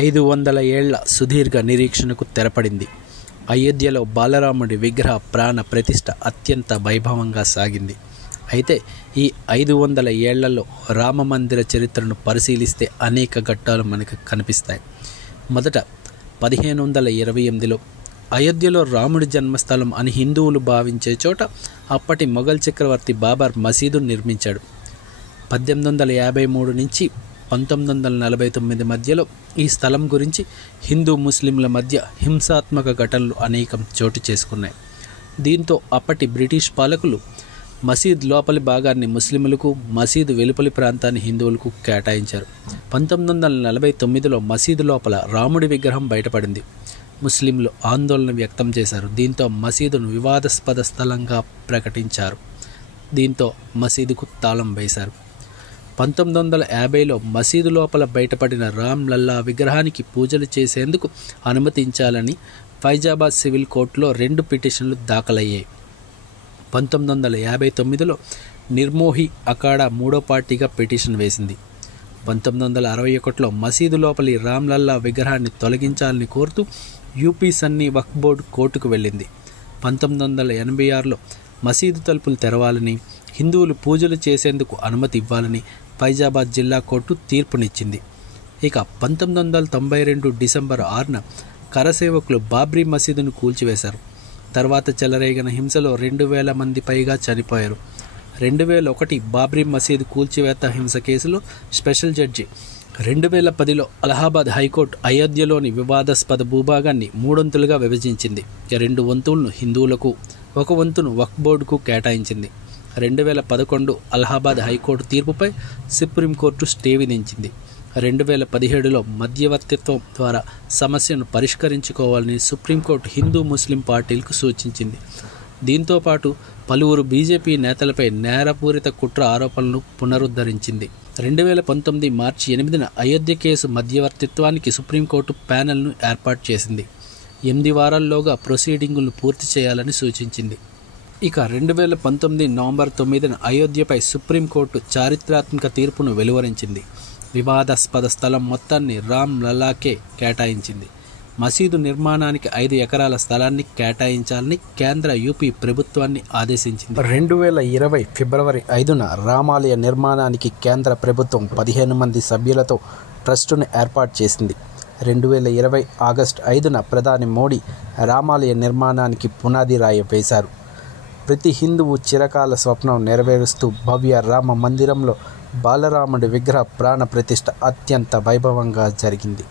500 ఏళ్ల సుదీర్ఘ నిరీక్షణకు తెరపడింది. అయోధ్యలో బాలరాముడి విగ్రహ ప్రాణ ప్రతిష్ఠ అత్యంత వైభవంగా సాగింది. అయితే ఈ 500 ఏళ్లలో రామమందిర చరిత్రను పరిశీలిస్తే అనేక ఘట్టాలు మనకు కనిపిస్తాయి. మొదట 1528లో అయోధ్యలో రాముడి జన్మస్థలం అని హిందువులు భావించే చోట అప్పటి మొఘల్ చక్రవర్తి బాబర్ మసీదును నిర్మించాడు. 1853 నుంచి 1949 మధ్యలో ఈ స్థలం గురించి హిందూ ముస్లింల మధ్య హింసాత్మక ఘటనలు అనేకం చోటు చేసుకున్నాయి. దీంతో అప్పటి బ్రిటిష్ పాలకులు మసీద్ లోపలి భాగాన్ని ముస్లింలకు, మసీదు వెలుపలి ప్రాంతాన్ని హిందువులకు కేటాయించారు. 1949లో మసీదు లోపల రాముడి విగ్రహం బయటపడింది. ముస్లింలు ఆందోళన వ్యక్తం చేశారు. దీంతో మసీదును వివాదాస్పద స్థలంగా ప్రకటించారు. దీంతో మసీదుకు తాళం వేశారు. 1950లో మసీదు లోపల బయటపడిన రామ్ లల్లా విగ్రహానికి పూజలు చేసేందుకు అనుమతించాలని ఫైజాబాద్ సివిల్ కోర్టులో 2 పిటిషన్లు దాఖలయ్యాయి. 1959లో నిర్మోహి అఖాడా 3వ పార్టీగా పిటిషన్ వేసింది. 1961లో మసీదు లోపలి రామ్ లల్లా విగ్రహాన్ని తొలగించాలని కోరుతూ యూపీ సన్నీ వక్ఫ్ బోర్డు కోర్టుకు వెళ్ళింది. 1986లో మసీదు తలుపులు తెరవాలని, హిందువులు పూజలు చేసేందుకు అనుమతి ఇవ్వాలని ఫైజాబాద్ జిల్లా కోర్టు తీర్పునిచ్చింది. ఇక 1992 డిసెంబర్ 6న కరసేవకులు బాబ్రీ మసీదును కూల్చివేశారు. తర్వాత చెలరేగిన హింసలో 2000 మంది పైగా చనిపోయారు. 2001 బాబ్రీ మసీదు కూల్చివేత హింస కేసులో స్పెషల్ జడ్జి 2010లో అలహాబాద్ హైకోర్టు అయోధ్యలోని వివాదాస్పద భూభాగాన్ని 3 వంతులుగా విభజించింది. 2 వంతులను హిందువులకు, 1 వంతును వక్ఫ్ బోర్డుకు కేటాయించింది. 2011 అలహాబాద్ హైకోర్టు తీర్పుపై సుప్రీంకోర్టు స్టే విధించింది. 2017లో మధ్యవర్తిత్వం ద్వారా సమస్యను పరిష్కరించుకోవాలని సుప్రీంకోర్టు హిందూ ముస్లిం పార్టీలకు సూచించింది. దీంతోపాటు పలువురు బీజేపీ నేతలపై నేరపూరిత కుట్ర ఆరోపణలను పునరుద్ధరించింది. 2019 మార్చి 8న అయోధ్య కేసు మధ్యవర్తిత్వానికి సుప్రీంకోర్టు ప్యానెల్ను ఏర్పాటు చేసింది. 8 వారాల్లోగా ప్రొసీడింగులను పూర్తి చేయాలని సూచించింది. ఇక 2019 నవంబర్ 9న అయోధ్యపై సుప్రీంకోర్టు చారిత్రాత్మక తీర్పును వెలువరించింది. వివాదాస్పద స్థలం మొత్తాన్ని రామ్ లల్లాకే కేటాయించింది. మసీదు నిర్మాణానికి 5 ఎకరాల స్థలాన్ని కేటాయించాలని కేంద్ర యూపీ ప్రభుత్వాన్ని ఆదేశించింది. 2020 ఫిబ్రవరి 5న రామాలయ నిర్మాణానికి కేంద్ర ప్రభుత్వం 15 మంది సభ్యులతో ట్రస్టును ఏర్పాటు చేసింది. 2020 ఆగస్టు 5న ప్రధాని మోడీ రామాలయ నిర్మాణానికి పునాది రాయి వేశారు. ప్రతి హిందువు చిరకాల స్వప్నం నెరవేరుస్తూ భవ్య రామ మందిరంలో బాలరాముడి విగ్రహ ప్రాణ ప్రతిష్ఠ అత్యంత వైభవంగా జరిగింది.